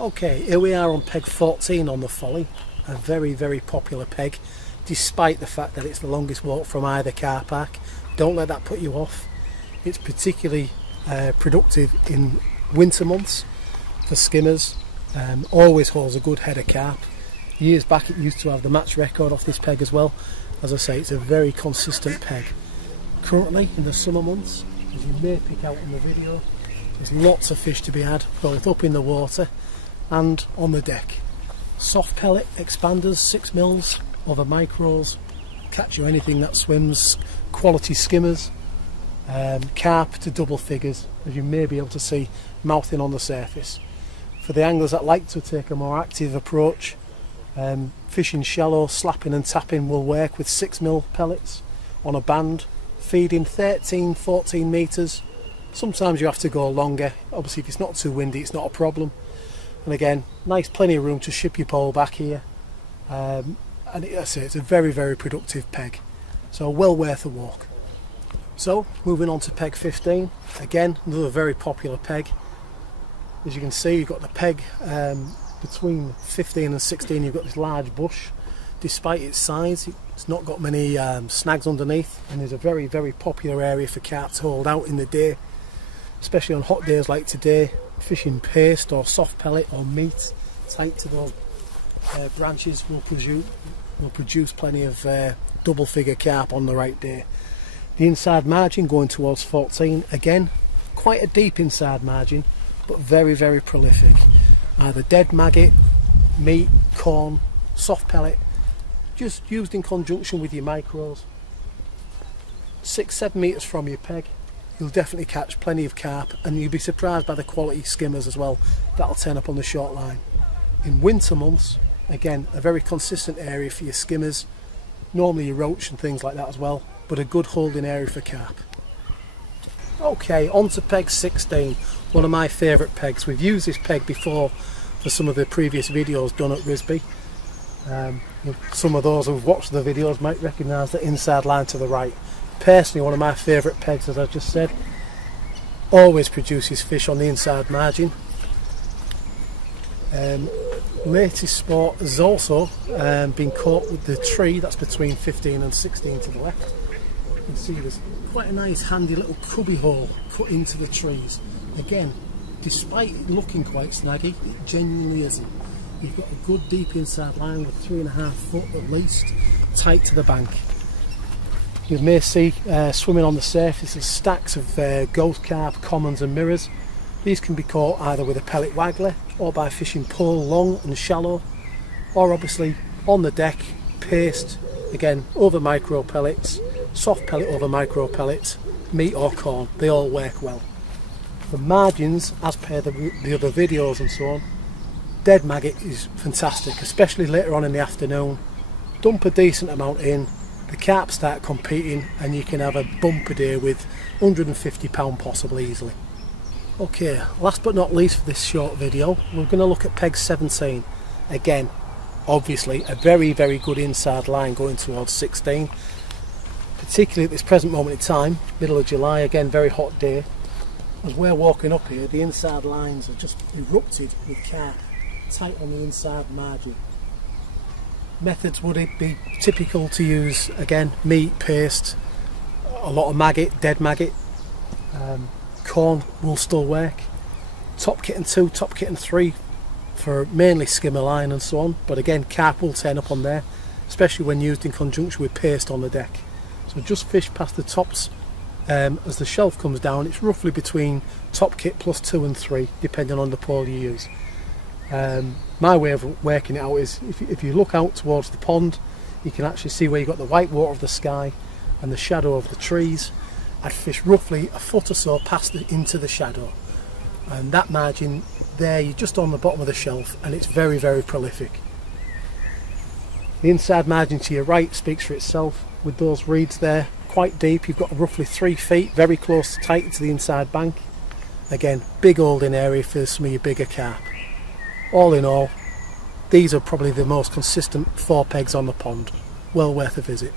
Okay, here we are on peg 14 on the Folly, a very popular peg, despite the fact that it's the longest walk from either car park. Don't let that put you off. It's particularly productive in winter months for skimmers. Always holds a good head of carp. Years back it used to have the match record off this peg as well. As I say, it's a very consistent peg. Currently in the summer months, as you may pick out in the video, there's lots of fish to be had, both up in the water and on the deck. Soft pellet expanders, 6 mils over micros, catch you anything that swims, quality skimmers, carp to double figures, as you may be able to see mouthing on the surface. For the anglers that like to take a more active approach, fishing shallow, slapping and tapping will work with 6 mil pellets on a band, feeding 13-14 metres. Sometimes you have to go longer. Obviously if it's not too windy it's not a problem. And again, nice, plenty of room to ship your pole back here, and it's a very productive peg, so well worth a walk. So moving on to peg 15, again another very popular peg. As you can see, you've got the peg between 15 and 16, you've got this large bush. Despite its size, it's not got many snags underneath, and there's a very popular area for carp to hold out in the day, especially on hot days like today. Fishing paste or soft pellet or meat tight to those branches will produce plenty of double figure carp on the right day. The inside margin going towards 14, again quite a deep inside margin, but very prolific. Either dead maggot, meat, corn, soft pellet, just used in conjunction with your micros. 6-7 metres from your peg, you'll definitely catch plenty of carp, and you'll be surprised by the quality skimmers as well that'll turn up on the short line. In winter months, again a very consistent area for your skimmers, normally your roach and things like that as well, but a good holding area for carp. Okay, on to peg 16, one of my favourite pegs. We've used this peg before for some of the previous videos done at Risby. Some of those who've watched the videos might recognise the inside line to the right. Personally, one of my favourite pegs, as I just said. Always produces fish on the inside margin. Latest sport has also been caught with the tree that's between 15 and 16 to the left. You can see there's quite a nice handy little cubby hole cut into the trees. Again, despite it looking quite snaggy, it genuinely isn't. You've got a good deep inside line with 3.5 foot at least, tight to the bank. You may see swimming on the surface of stacks of ghost carp, commons and mirrors. These can be caught either with a pellet waggler or by fishing pole long and shallow, or obviously on the deck, paste, again over micro pellets, soft pellet over micro pellets, meat or corn, they all work well. The margins, as per the other videos and so on, dead maggot is fantastic, especially later on in the afternoon. Dump a decent amount in, the carp start competing, and you can have a bumper day with £150 possibly easily. Okay, last but not least for this short video, we're going to look at peg 17. Again, obviously a very good inside line going towards 16, particularly at this present moment in time, middle of July, again very hot day. As we're walking up here, the inside lines have just erupted with carp, tight on the inside margin. Methods would it be typical to use, again, meat, paste, a lot of maggot, dead maggot, corn will still work, top kitten 2, top kitten 3 for mainly skimmer line and so on, but again carp will turn up on there, especially when used in conjunction with paste on the deck. So just fish past the tops. As the shelf comes down, it's roughly between top kit plus 2 and 3 depending on the pole you use. My way of working it out is if you look out towards the pond, you can actually see where you've got the white water of the sky and the shadow of the trees. I'd fish roughly a foot or so past into the shadow, and that margin there, you're just on the bottom of the shelf, and it's very prolific. The inside margin to your right speaks for itself with those reeds there, quite deep. You've got roughly 3 feet, very close, tight to the inside bank. Again, big holding area for some of your bigger carp. All in all, these are probably the most consistent 4 pegs on the pond. Well worth a visit.